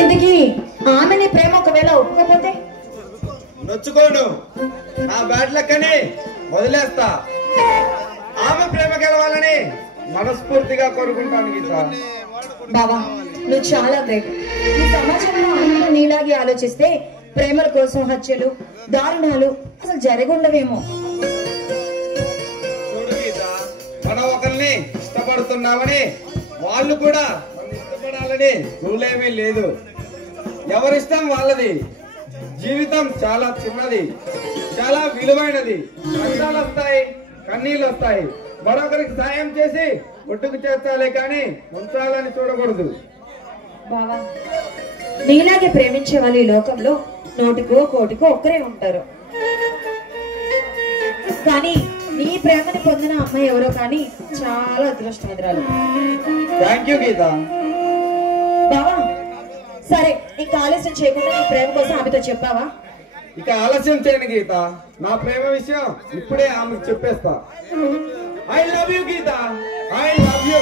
ఇంతకీ ఆమె నీ ప్రేమ ఒకవేళ ఒప్పుకోపోతే? నొచ్చుకోను, నా బ్యాడ్ లెక్కని వదిలేస్తా. ఆమె ప్రేమ గెలవాలని మనస్ఫూర్తిగా కోరుకుంటాను గీత. బావా, నువ్వు చాలా గ్రేట్. ఈ సమాజంలో అందరూ నీలాగే ఆలోచిస్తే ప్రేమల కోసం హత్యలు, దారుణాలు అసలు జరగుండవేమో. చూడు గీత, మనం ఒకరిని ఇష్టపడుతున్నామని వాళ్ళు కూడా మనం ఇష్టపడాలని రూలేమీ లేదు. ఎవరిష్టం వాళ్ళది. జీవితం చాలా చిన్నది, చాలా విలువైనది. కష్టాలు వస్తాయి, కన్నీళ్ళు వస్తాయి. మరొకరికి సాయం చేసి ఒడ్డుకు చేర్చాలే కానీ ఉంచాలని చూడకూడదు. బావా, నీలాగే ప్రేమించే వాళ్ళు ఈ లోకంలో నూటికో కోటికో ఒక్కరే ఉంటారు. కానీ నీ ప్రేమని పొందిన అమ్మాయి ఎవరో కానీ చాలా అదృష్టవంతురాలు. థ్యాంక్ యూ గీత. బావా, సరే ఇంకా ఆలస్యం చేయకుండా నీ ప్రేమ కోసం ఆమెతో చెప్పావా? ఇక ఆలస్యం చేయను గీత. నా ప్రేమ విషయం ఇప్పుడే ఆమెకు చెప్పేస్తా. I love you Geetha, I love you.